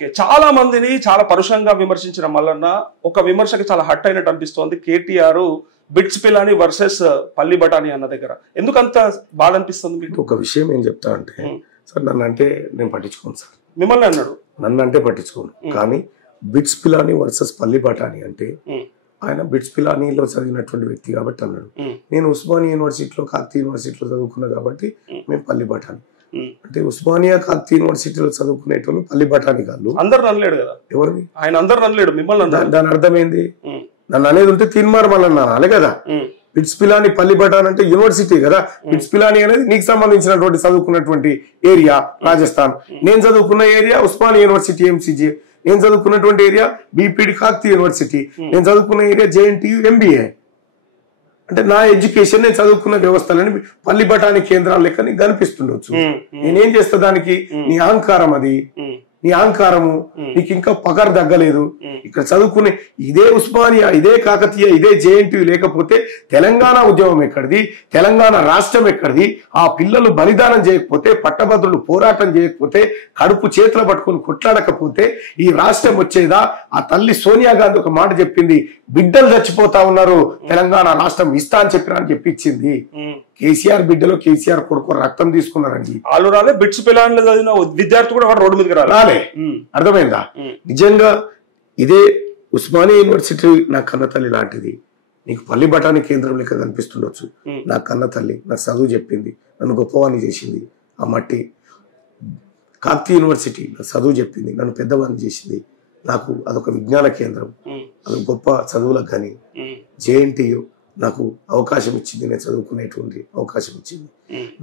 Okay, చాలా మందిని చాలా పరుషంగా విమర్శించిన మల్లన్న ఒక విమర్శకి చాలా హట్ అయినట్టు అనిపిస్తోంది. కేటీఆర్ బిట్స్ పిలాని వర్సెస్ పల్లి బఠానీ అన్న దగ్గర ఎందుకంత బాధ అనిపిస్తుంది మీకు? ఒక విషయం ఏం చెప్తా అంటే సార్, నన్ను అంటే నేను పట్టించుకోను సార్. మిమ్మల్ని అన్నాడు, నన్ను అంటే పట్టించుకోను. కానీ బిట్స్ పిలాని వర్సెస్ పల్లి బఠానీ అంటే ఆయన బిట్స్ పిలానీలో చదివినటువంటి వ్యక్తి కాబట్టి అన్నాడు. నేను ఉస్మానియా యూనివర్సిటీలో కాకతీయ యూనివర్సిటీలో చదువుకున్నా కాబట్టి మేము పల్లి బఠానీ అంటే ఉస్మానియా కాకతీయ యూనివర్సిటీలో చదువుకునేటోళ్ళు పల్లి బఠానీ కాదు. అందరు అనలేడు కదా ఎవరిని? ఆయన అందరు అనలేడు, మిమ్మల్ని. దాని అర్థమైంది నన్ను అనేది ఉంటే తీన్మార్ మళ్ళీ అనాలి కదా. బిట్స్ పిలాని పల్లి బఠానీ అంటే యూనివర్సిటీ కదా. బిట్స్ పిలాని అనేది నీకు సంబంధించినటువంటి చదువుకున్నటువంటి ఏరియా రాజస్థాన్. నేను చదువుకున్న ఏరియా ఉస్మానియా యూనివర్సిటీ ఎంసీజే. నేను చదువుకున్నటువంటి ఏరియా బీపీడి కాకతీయ యూనివర్సిటీ. నేను చదువుకున్న ఏరియా జేఎన్టీయూ ఎంబీఏ. అంటే నా ఎడ్యుకేషన్ నేను చదువుకున్న వ్యవస్థలని పల్లి బఠానీ కేంద్రాల లెక్క నీకు కనిపిస్తుండొచ్చు. నేనేం చేస్తా దానికి? నీ అహంకారం అది, నీ అహంకారము. నీకు ఇంకా పగర్ తగ్గలేదు. ఇక్కడ చదువుకునే ఇదే ఉస్మానియా, ఇదే కాకతీయ, ఇదే జేఎన్టీయూ లేకపోతే తెలంగాణ ఉద్యమం ఎక్కడిది? తెలంగాణ రాష్ట్రం ఎక్కడిది? ఆ పిల్లలు బలిదానం చేయకపోతే, పట్టభద్రులు పోరాటం చేయకపోతే, కడుపు చేతులు పట్టుకుని కొట్లాడకపోతే ఈ రాష్ట్రం వచ్చేదా? ఆ తల్లి సోనియా గాంధీ ఒక మాట చెప్పింది, బిడ్డలు చచ్చిపోతా ఉన్నారు, తెలంగాణ రాష్ట్రం ఇస్తా అని చెప్పినా అని చెప్పించింది. కేసీఆర్ బిడ్డలో కేసీఆర్ కొడుకు రక్తం తీసుకున్నారండి. వాళ్ళు రాలే, బిట్స్ పిలాన్లు చదివిన విద్యార్థి కూడా రోడ్డు మీదకి రాలే. అర్థమైందా? నిజంగా ఇదే ఉస్మానియా యూనివర్సిటీ నా కన్న తల్లి లాంటిది. నీకు పల్లి బఠానీ కేంద్రం లెక్క కనిపిస్తుండొచ్చు. నా కన్న తల్లి నాకు చదువు చెప్పింది, నన్ను గొప్పవాణ్ణి చేసింది. ఆ మట్టి కాకతీయ యూనివర్సిటీ నాకు చదువు చెప్పింది, నన్ను పెద్దవాణ్ణి చేసింది. నాకు అదొక విజ్ఞాన కేంద్రం, అది గొప్ప చదువులకు కానీ. జేఎన్టీయూ నాకు అవకాశం ఇచ్చింది, నేను చదువుకునేటువంటి అవకాశం ఇచ్చింది.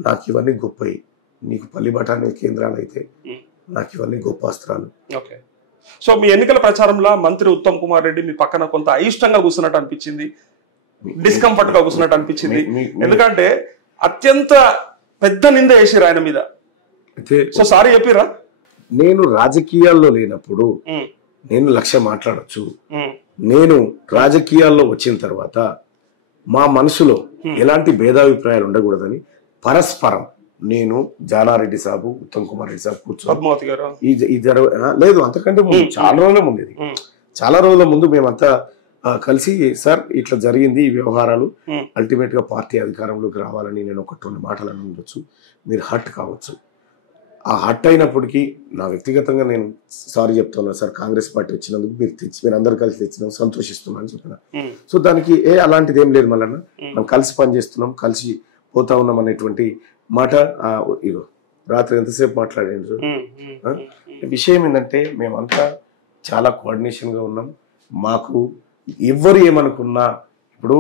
నాకు ఇవన్నీ గొప్పవి. నీకు పల్లి బఠానీ కేంద్రాలు అయితే నాకు ఇవన్నీ గొప్ప అస్త్రాలు. ఓకే, సో మీ ఎన్నికల ప్రచారంలో మంత్రి ఉత్తమ్ కుమార్ రెడ్డి మీ పక్కన కొంత అయిష్టంగా కూర్చున్నట్టు అనిపించింది, డిస్కంఫర్ట్ గా కూర్చున్నట్టు అనిపించింది. ఎందుకంటే అత్యంత పెద్ద నింద వేసారు ఆయన మీద. సో సారీ చెప్పిరా? నేను రాజకీయాల్లో లేనప్పుడు నేను లక్ష్యం మాట్లాడచ్చు. నేను రాజకీయాల్లో వచ్చిన తర్వాత మా మనసులో ఎలాంటి భేదాభిప్రాయాలు ఉండకూడదని పరస్పరం నేను జానారెడ్డి సాబు, ఉత్తమ్ కుమార్ రెడ్డి సాబు కూర్చొని లేదు అంతకంటే చాలా రోజుల ముందు, చాలా రోజుల ముందు మేమంతా కలిసి సార్ ఇట్లా జరిగింది ఈ వ్యవహారాలు, అల్టిమేట్ గా పార్టీ అధికారంలోకి రావాలని నేను ఒక 2 మాటలు అని ఉండొచ్చు, మీరు హట్ కావచ్చు. ఆ హట్ అయినప్పటికీ నా వ్యక్తిగతంగా నేను సారీ చెప్తున్నా సార్, కాంగ్రెస్ పార్టీ వచ్చినందుకు మీరు అందరు కలిసి తెచ్చినాం, సంతోషిస్తున్నాం అని చెప్పిన. సో దానికి అలాంటిది ఏం లేదు, మళ్ళీ మనం కలిసి పనిచేస్తున్నాం, కలిసి పోతా ఉన్నాం అనేటువంటి మాట. ఇగో రాత్రి ఎంతసేపు మాట్లాడారు. విషయం ఏంటంటే మేమంతా చాలా కోఆర్డినేషన్ గా ఉన్నాం. మాకు ఎవ్వరు ఏమనుకున్నా, ఇప్పుడు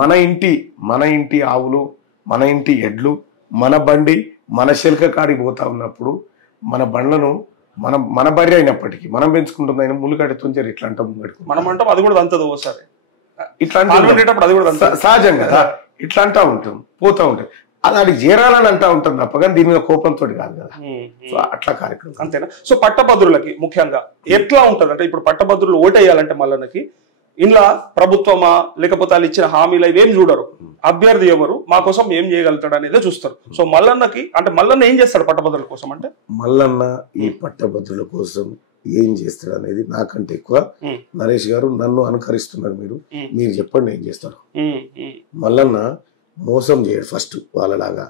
మన ఇంటి ఆవులు, మన ఇంటి ఎడ్లు, మన బండి మన శిల్క కాడికి పోతా ఉన్నప్పుడు మన బండ్లను మన బర్రె అయినప్పటికీ మనం పెంచుకుంటున్న ములుగడ్డ తుంచారు ఇట్లా అంటాం, మనం అంటాం, అది కూడా అంతది ఓసారి ఇట్లా సహజం కదా, ఇట్లా అంటా ఉంటాం, పోతా ఉంటాం. అది అడిగి చేరాలని అంటా ఉంటాం తప్ప కానీ దీని మీద కోపంతో కాదు కదా. సో అట్లా కార్యక్రమం అంతేనా? సో పట్టభద్రులకి ముఖ్యంగా ఎట్లా ఉంటది అంటే, ఇప్పుడు పట్టభద్రులు ఓటేయాలంటే మల్లన్నకి ఇంట్లో ప్రభుత్వమా లేకపోతే వాళ్ళు ఇచ్చిన హామీలు ఇవేం చూడరు, అభ్యర్థి ఎవరు మా కోసం ఏం చేయగలుగుతాడు అనేదే చూస్తారు. సో మల్లన్నకి అంటే మల్లన్న ఏం చేస్తాడు పట్టభద్రుల కోసం అంటే? మల్లన్న ఈ పట్టభద్రుల కోసం ఏం చేస్తాడు అనేది నాకంటే ఎక్కువ నరేష్ గారు నన్ను అనుకరిస్తున్నారు. మీరు చెప్పండి ఏం చేస్తారు. మల్లన్న మోసం చేయడు ఫస్ట్ వాళ్ళలాగా.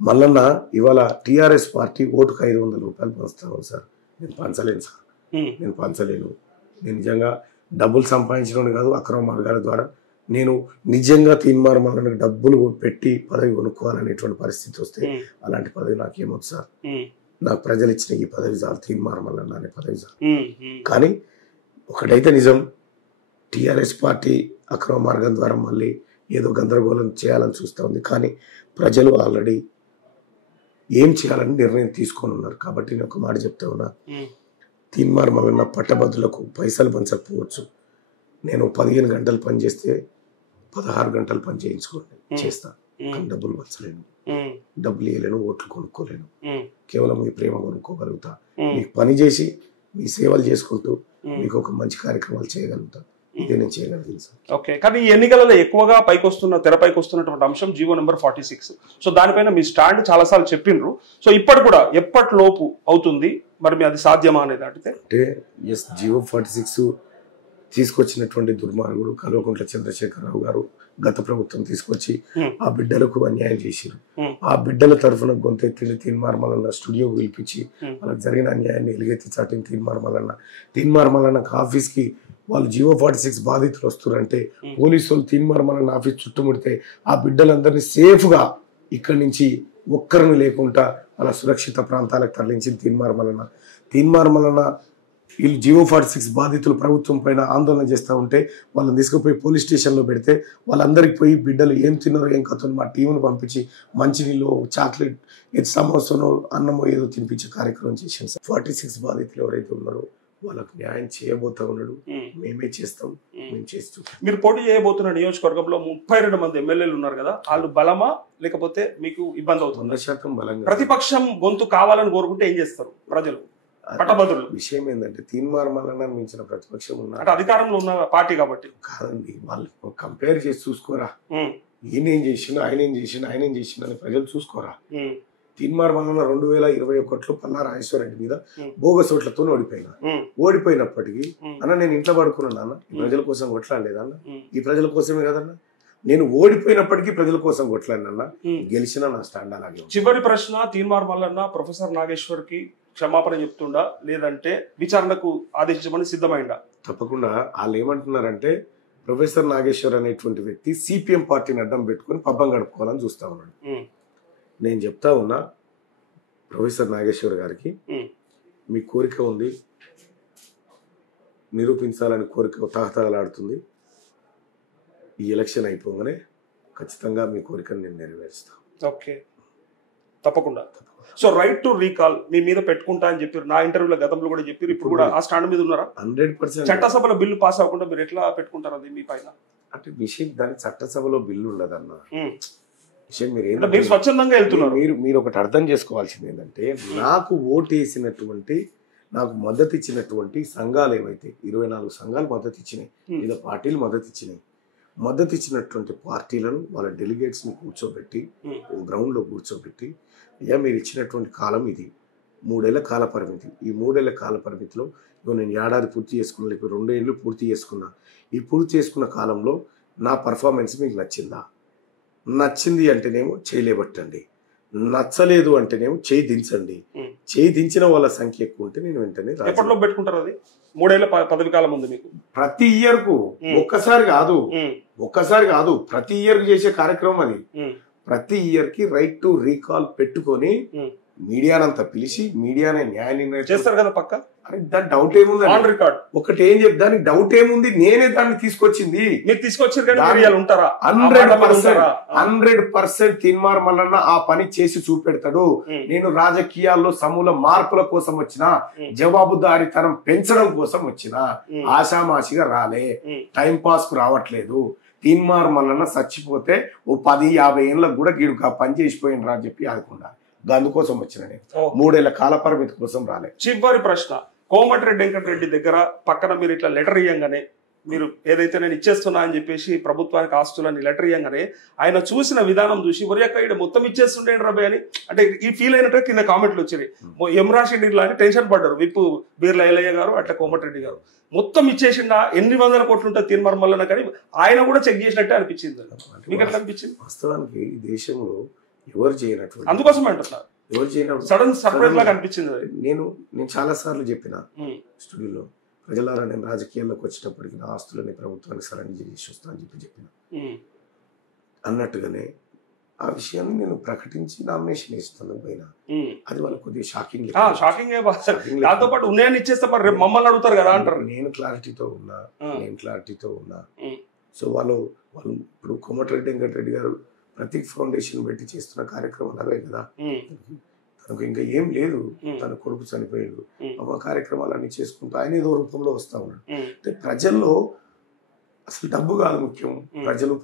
మల్లన్న ఇవాళ టిఆర్ఎస్ పార్టీ ఓటుకు 500 రూపాయలు పంచుతాను సార్, నేను పంచలేను సార్, నేను పంచలేను. నేను నిజంగా డబ్బులు సంపాదించడం కాదు, అక్రమ మార్గాల ద్వారా నేను నిజంగా తీన్మార్ మల్లన్నకి డబ్బులు పెట్టి పదవి కొనుక్కోవాలనేటువంటి పరిస్థితి వస్తే అలాంటి పదవి నాకేమొద్దు సార్. నాకు ప్రజలు ఇచ్చిన ఈ పదవి చాలు, తీన్మార్ మల్లన్న అనే పదవి చాలు. కానీ ఒకటైతే నిజం, టిఆర్ఎస్ పార్టీ అక్రమ మార్గం ద్వారా మళ్ళీ ఏదో గందరగోళం చేయాలని చూస్తూ ఉంది. కానీ ప్రజలు ఆల్రెడీ ఏం చేయాలని నిర్ణయం తీసుకొని ఉన్నారు. కాబట్టి నేను ఒక మాట చెప్తా ఉన్నా, తీన్మార్ మల్లన్న పట్టభద్రులకు పైసలు పంచకపోవచ్చు, నేను 15 గంటలు పని చేస్తే 16 గంటలు పని చేస్తా, కానీ డబ్బులు పంచలేను, డబ్బులు ఇవ్వలేను, ఓట్లు కొనుక్కోలేను. కేవలం మీ ప్రేమ కొనుక్కోగలుగుతా, మీకు పని చేసి మీ సేవలు చేసుకుంటూ మీకు ఒక మంచి కార్యక్రమాలు చేయగలుగుతా. ఇదే నేను చేయగలిగింది సార్. ఓకే, కానీ ఈ ఎన్నికలలో ఎక్కువగా తెరపైకి వస్తున్నటువంటి అంశం జీవో నెంబర్ 46. సో దానిపైన మీ స్టాండ్ చాలాసార్లు చెప్పిండ్రు. సో ఇప్పటి కూడా ఎప్పటిలోపు అవుతుంది మరి అది సాధ్యమా అనేది అడిగితే అంటే ఎస్ జియో 46 తీసుకొచ్చినటువంటి దుర్మార్గుడు కల్వకుంట్ల చంద్రశేఖరరావు గారు గత ప్రభుత్వం తీసుకొచ్చి ఆ బిడ్డలకు అన్యాయం చేశారు. ఆ బిడ్డల తరఫున గొంతెత్తిన తీన్మార్మలన్న స్టూడియో పిలిపించి వాళ్ళకి జరిగిన అన్యాయాన్ని ఎలుగెత్తి చాటిన తీన్మార్మలన్న ఆఫీస్ కి వాళ్ళు జియో 46 బాధితులు వస్తున్నారంటే పోలీసు వాళ్ళు తీన్మార్మలన్న ఆఫీస్ చుట్టుముడితే ఆ బిడ్డలందరినీ సేఫ్ గా ఇక్కడి నుంచి ఒక్కరిని లేకుండా వాళ్ళ సురక్షిత ప్రాంతాలకు తరలించింది తీన్మార్మలన్న వీళ్ళు జియో 46 బాధితులు ప్రభుత్వం పైన ఆందోళన చేస్తూ ఉంటే వాళ్ళని తీసుకుపోయి పోలీస్ స్టేషన్లో పెడితే వాళ్ళందరికి పోయి బిడ్డలు ఏం తిన్నారో ఏం కథను మా టీంను పంపించి మంచినీళ్ళు చాక్లెట్ సమోసానో అన్నమో ఏదో తినిపించే కార్యక్రమం చేశాను సార్. 46 బాధితులు ఎవరైతే ఉన్నారో వాళ్ళకు న్యాయం చేయబోతా ఉన్నాడు. మేమే చేస్తాం, మేము చేస్తూ. మీరు పోటీ చేయబోతున్న నియోజకవర్గంలో 32 మంది ఎమ్మెల్యేలు ఉన్నారు కదా, వాళ్ళు బలమా లేకపోతే మీకు ఇబ్బంది అవుతుంది? 100% బలంగా. ప్రతిపక్షం గొంతు కావాలని కోరుకుంటే ఏం చేస్తారు ప్రజలు? పట్టభద్రులు విషయం ఏంటంటే తీన్మార్మలన్న మించిన ప్రతిపక్షం ఉన్నారు అంటే అధికారంలో ఉన్న పార్టీ కాబట్టి కాదండి. వాళ్ళు కంపేర్ చేసి చూసుకోరా, ఈయనేం చేసిండు ఆయన ఏం చేసిండు అని ప్రజలు చూసుకోరా. తీన్మార్మలన్న 2021లో పల్లా రాజేశ్వరరెడ్డి మీద బోగస్ ఓట్లతో ఓడిపోయినప్పటికీ అన్న నేను ఇంట్లో పడుకున్నాను అన్న, ఈ ప్రజల కోసం కొట్లాడలేదన్న, ఈ ప్రజల కోసమే కదన్న, నేను ఓడిపోయినప్పటికీ ప్రజల కోసం కొట్లాడినన్నా, గెలిచినా నా స్టాండ్ అలాగే. చివరి ప్రశ్న, తీన్మార్మలన్న ప్రొఫెసర్ నాగేశ్వర్ కి క్షమాపణ చెప్తుండా లేదంటే విచారణకు ఆదేశించమని సిద్ధమైందా? తప్పకుండా. వాళ్ళు ఏమంటున్నారంటే ప్రొఫెసర్ నాగేశ్వర్ అనేటువంటి వ్యక్తి సిపిఎం పార్టీని అడ్డం పెట్టుకుని పబ్బం గడుపుకోవాలని చూస్తా ఉన్నాడు. నేను చెప్తా ఉన్నా ప్రొఫెసర్ నాగేశ్వర్ గారికి, మీ కోరిక ఉంది, నిరూపించాలని కోరిక తహతహలాడుతుంది. ఈ ఎలక్షన్ అయిపోగానే ఖచ్చితంగా మీ కోరికను నేను నెరవేరుస్తాను. ఓకే, తప్పకుండా. సో రైట్ టు రీకాల్ మీ మీద పెట్టుకుంటా అని చెప్పారు, నా ఇంటర్వ్యూలో గతంలో కూడా చెప్పారు, ఇప్పుడు కూడా ఆ స్టాండ్ మీద ఉన్నారా? 100%. చట్టసభలో బిల్లు పాస్ అవ్వకుండా మీరు ఎట్లా పెట్టుకుంటారు అది మీ పైన? అంటే విషయం దాని చట్టసభలో బిల్లు ఉండదన్న విషయం. మీరు స్వచ్ఛందంగా వెళ్తున్నారు. మీరు ఒకటి అర్థం చేసుకోవాల్సింది ఏంటంటే, నాకు ఓటు వేసినటువంటి, నాకు మద్దతు ఇచ్చినటువంటి సంఘాలు ఏవైతే 24 సంఘాలు మద్దతు ఇచ్చినాయి, లేదా పార్టీలు మద్దతు ఇచ్చినాయి, మద్దతు ఇచ్చినటువంటి పార్టీలను వాళ్ళ డెలిగేట్స్ని కూర్చోబెట్టి ఓ గ్రౌండ్లో కూర్చోబెట్టి, అయ్యా మీరు ఇచ్చినటువంటి కాలం ఇది, 3 ఏళ్ల కాల పరిమితి, ఈ 3 ఏళ్ల కాల పరిమితిలో నేను ఏడాది పూర్తి చేసుకున్నా, లేకపోతే 2 ఏళ్ళు పూర్తి చేసుకున్నా, ఈ పూర్తి చేసుకున్న కాలంలో నా పర్ఫార్మెన్స్ మీకు నచ్చిందా? నచ్చింది అంటేనేమో చేయలేబట్టండి, నచ్చలేదు అంటేనేమో చేయి దించండి. చేయి దించిన వాళ్ళ సంఖ్య ఎక్కువ ఉంటే నేను వెంటనే ఎప్పట్లో పెట్టుకుంటారు అది? 3 ఏళ్ల పదవి కాలం ఉంది మీకు. ప్రతి ఇయర్ కు ఒక్కసారి కాదు, ప్రతి ఇయర్ కు చేసే కార్యక్రమం అది. ప్రతి ఇయర్ కి రైట్ టు రీకాల్ పెట్టుకొని మీడియానంతా పిలిచి మీడియానే న్యాయ నిర్ణయం చేస్తారు కదా పక్క. అరే దాని డౌట్ ఏముంది? ఒకటి ఏం చెప్తా, దానికి డౌట్ ఏముంది? నేనే దాన్ని తీసుకొచ్చింది. మీరు తీసుకొచ్చారు 100% తీన్మార్మలన్న ఆ పని చేసి చూపెడతాడు. నేను రాజకీయాల్లో సమూల మార్పుల కోసం వచ్చిన, జవాబుదారీతనం పెంచడం కోసం వచ్చిన, ఆషామాషిగా రాలే, టైం పాస్ కు రావట్లేదు. తీన్మార్మలన్న చచ్చిపోతే ఓ 10-50 ఏళ్ళకు కూడా గీడు పని చేసిపోయిన రా చెప్పి ఆదుకుండా అందుకోసం వచ్చిన, నేను 3 ఏళ్ల కాల పరిమితి కోసం రాలే. చివరి ప్రశ్న, కోమటిరెడ్డి వెంకటరెడ్డి దగ్గర పక్కన మీరు ఇట్లా లెటర్ ఇయ్యంగానే, మీరు ఏదైతే నేను ఇచ్చేస్తున్నా అని చెప్పేసి ప్రభుత్వానికి ఆస్తులని లెటర్ ఇయ్యంగానే ఆయన చూసిన విధానం చూసి ఒరియక్క ఇక్కడ మొత్తం ఇచ్చేస్తుండే రబే అని అంటే ఈ ఫీల్ అయినట్టు కింద కామెంట్లు వచ్చాయి. ఎమ్రాషెడ్డి లాంటి టెన్షన్ పడ్డారు, విప్పు బీర్ల ఎల్లయ్య గారు, అట్లా కోమటిరెడ్డి గారు. మొత్తం ఇచ్చేసిండా, ఎన్ని వందల కోట్లు ఉంటుంది తీన్మార్మలన్న, కానీ ఆయన కూడా చెక్ చేసినట్టే అనిపించింది. మీకు ఎట్లా అనిపించింది? వాస్తవానికి ఈ దేశంలో ఎవరు చేయనట్టు, అందుకోసం అంటున్నారు, ఎవరు చేయనప్పుడు సడన్ సర్ప్రైజ్ లాగా అనిపించింది. నేను చాలా సార్లు చెప్పిన స్టూడియోలో, ప్రజలారా నేను రాజకీయాల్లోకి వచ్చేటప్పటికి నా ఆస్తులని ప్రభుత్వానికి సరెండర్ చేసి వస్తా అని చెప్పిన అన్నట్టుగానే ఆ విషయాన్ని నేను ప్రకటించి నామినేషన్ ఇస్తాను పోయినా. అది వాళ్ళకి కొద్దిగా షాకింగ్. దాంతో పాటు ఉన్నాయని ఇచ్చేస్తే మమ్మల్ని అడుగుతారు కదా అంటారు. నేను క్లారిటీతో ఉన్నా. సో వాళ్ళు ఇప్పుడు కోమటిరెడ్డి వెంకటరెడ్డి గారు ప్రతీక్ ఫౌండేషన్ పెట్టి చేస్తున్న కార్యక్రమాలు అవే కదా. తనకు ఇంకా ఏం లేదు, తన కొడుకు చనిపోయాడు, ఆ కార్యక్రమాలన్నీ చేసుకుంటూ ఆయన ఏదో రూపంలో వస్తా ఉన్నాడు. అంటే ప్రజల్లో అసలు డబ్బు కాదు ముఖ్యం,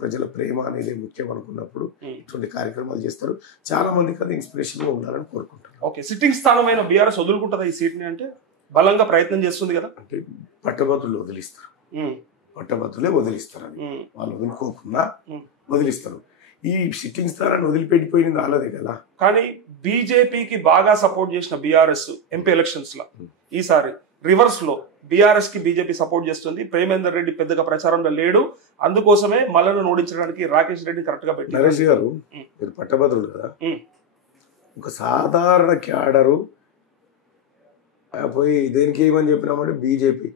ప్రజల ప్రేమ అనేది ముఖ్యం అనుకున్నప్పుడు ఇటువంటి కార్యక్రమాలు చేస్తారు. చాలా మందికి అది ఇన్స్పిరేషన్ గా ఉండాలని కోరుకుంటారు. ఓకే, సిట్టింగ్ స్థానమైన బీఆర్ఎస్ వదులుకుంటుందా ఈ సీట్ ని? అంటే బలంగా ప్రయత్నం చేస్తుంది కదా. అంటే పట్టభద్రులు వదిలిస్తారు, పట్టభద్రులే వదిలిస్తారు, అది వాళ్ళు వదులుకోకుండా వదిలిస్తారు. ఈ సిట్టింగ్ స్థానాన్ని వదిలిపెట్టిపోయింది వాళ్ళదే కదా. కానీ బీజేపీకి బాగా సపోర్ట్ చేసిన బీఆర్ఎస్ ఎంపీ ఎలక్షన్స్ లో ఈసారి రివర్స్ లో బీఆర్ఎస్ కి బీజేపీ సపోర్ట్ చేస్తుంది. ప్రేమేందర్ రెడ్డి పెద్దగా ప్రచారంలో లేడు, అందుకోసమే మల్లను ఓడించడానికి రాకేష్ రెడ్డి కరెక్ట్ గా పెట్టి. నరేష్ గారు మీరు పట్టభద్రులు కదా, ఒక సాధారణ క్యాడరు పోయి దేనికి ఏమని చెప్పినామంటే బీజేపీ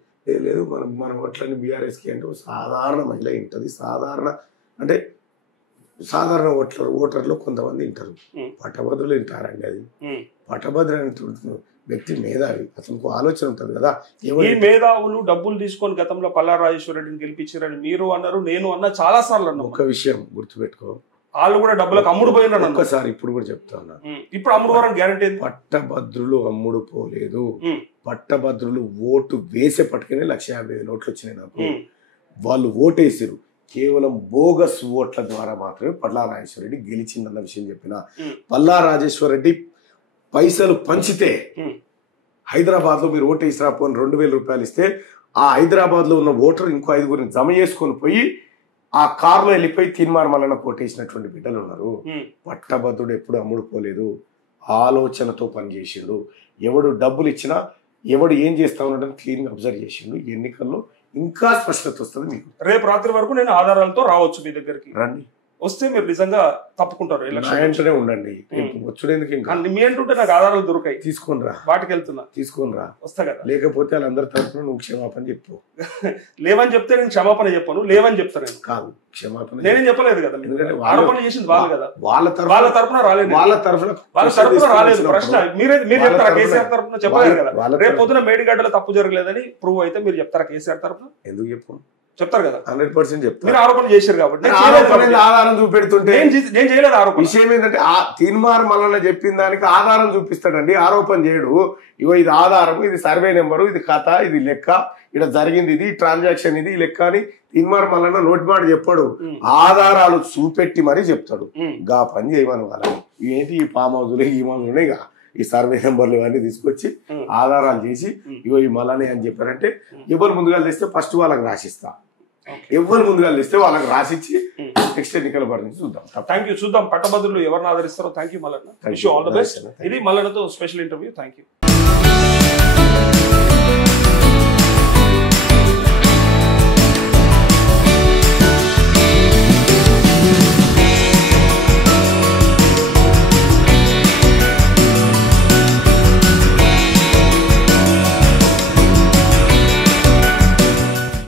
లేదు మన ఓట్లని బీఆర్ఎస్కి అంటే సాధారణ మహిళ వింటది, అంటే సాధారణ ఓటర్లు కొంతమంది వింటారు, పట్టభద్రులు వింటారండి. అది పట్టభద్రు వ్యక్తి మేధావి, అతనికి ఆలోచన ఉంటుంది కదా. ఈ మేధావులు డబ్బులు తీసుకొని గతంలో పల్లా రాజేశ్వర రెడ్డిని గెలిపించారని మీరు అన్నారు, నేను అన్నా చాలా సార్లు అన్నా. ఒక విషయం గుర్తుపెట్టుకో, వాళ్ళు కూడా డబ్బులకు అమ్ముడు పోయినారు. ఒక్కసారి ఇప్పుడు కూడా చెప్తా ఉన్నా, ఇప్పుడు అమ్ముడు పోవడానికి గ్యారంటీ. పట్టభద్రులు అమ్ముడు పోలేదు, పట్టభద్రులు ఓటు వేసే పట్టుకుని 1,50,000 ఓట్లు వచ్చినాయి నాకు. వాళ్ళు ఓటేసారు, కేవలం బోగస్ ఓట్ల ద్వారా మాత్రమే పల్లా రాజేశ్వర రెడ్డి గెలిచిందన్న విషయం చెప్పిన. పల్లా రాజేశ్వర రెడ్డి పైసలు పంచితే హైదరాబాద్ లో మీరు ఓటు వేసిరా పోని 2,000 రూపాయలు ఇస్తే ఆ హైదరాబాద్ లో ఉన్న ఓటర్ ఇంకో 5గురిని జమ చేసుకొని పోయి ఆ కారులో వెళ్ళిపోయి తీర్మానం వలన కోటేసినటువంటి బిడ్డలు ఉన్నారు. పట్టభద్రుడు ఎప్పుడు అమ్ముడు పోలేదు, ఆలోచనతో పనిచేసిండు. ఎవడు డబ్బులు ఇచ్చినా ఎవడు ఏం చేస్తా ఉన్నాడని క్లీన్ గా అబ్జర్వ్ చేసిండు. ఎన్నికల్లో ఇంకా స్పష్టత వస్తుంది మీకు. రేపు రాత్రి వరకు నేను ఆధారాలతో రావచ్చు మీ దగ్గరికి, రండి. వస్తే మీరు నిజంగా తప్పుకుంటారు. వెంటనే ఉండండి, వచ్చుడేందుకు ఇంకా మీ అంటుంటే నాకు ఆధారాలు దొరికాయి, తీసుకొని రా. వాటికి వెళ్తున్నా, తీసుకొని రా. వస్తా కదా. లేకపోతే వాళ్ళందరి తరఫున నువ్వు క్షమాపణ చెప్పు. లేవని చెప్తే నేను క్షమాపణ చెప్పను, లేవని చెప్తాను. కాదు, క్షమాపణ నేనేం చెప్పలేదు కదా, ఆరోపణ చేసింది వాళ్ళు కదా. వాళ్ళ తరఫున రాలేదు, వాళ్ళ తరఫున రాలేదు. ప్రశ్న మీరు చెప్తారా కేసీఆర్ తరఫున? చెప్పలేదు కదా. రేపు పొద్దున మేడిగడ్డలో తప్పు జరగలేదని ప్రూవ్ అయితే మీరు చెప్తారా కేసీఆర్ తరఫున? ఎందుకు చెప్పు, చెప్తారు కదా. 100% చెప్తారు. మీరు ఆరోపణ చేశారు కాబట్టి ఆధారం చూపెడుతుంటే నేను చేయలేదు ఆరోపణ. విషయం ఏంటంటే తీర్మార్ మల్లన్న చెప్పిన దానికి ఆధారం చూపిస్తాడండి, ఆరోపణ చేయడు. ఇగో ఇది ఆధారం, ఇది సర్వే నెంబరు, ఇది కథ, ఇది లెక్క, ఇక్కడ జరిగింది, ఇది ట్రాన్సాక్షన్, ఇది లెక్క అని తీర్మార్ మల్లన్న నోటి మాట చెప్పాడు. ఆధారాలు చూపెట్టి మరీ చెప్తాడు. గా పని చేయమని వాళ్ళని ఏంటి ఈ ఫామ్ హౌస్లు ఈ మౌజులు ఇక ఈ సర్వే నెంబర్లు ఇవన్నీ తీసుకొచ్చి ఆధారాలు చేసి ఇగో ఈ మల్లనే అని చెప్పారంటే ఎవరు ముందుగా తెస్తే ఫస్ట్ వాళ్ళకి రాసిస్తా, ఎవరు ముందుగా తెస్తే వాళ్ళకి రాసిచ్చి నెక్స్ట్ ఎన్నికల పరిధి చూద్దాం. Thank you. చూద్దాం పట్టభద్రులు ఎవరిని ఆదరిస్తారో. Thank you Mallanna, wish you all the best. ఇది మల్లన్నతో స్పెషల్ ఇంటర్వ్యూ. Thank you.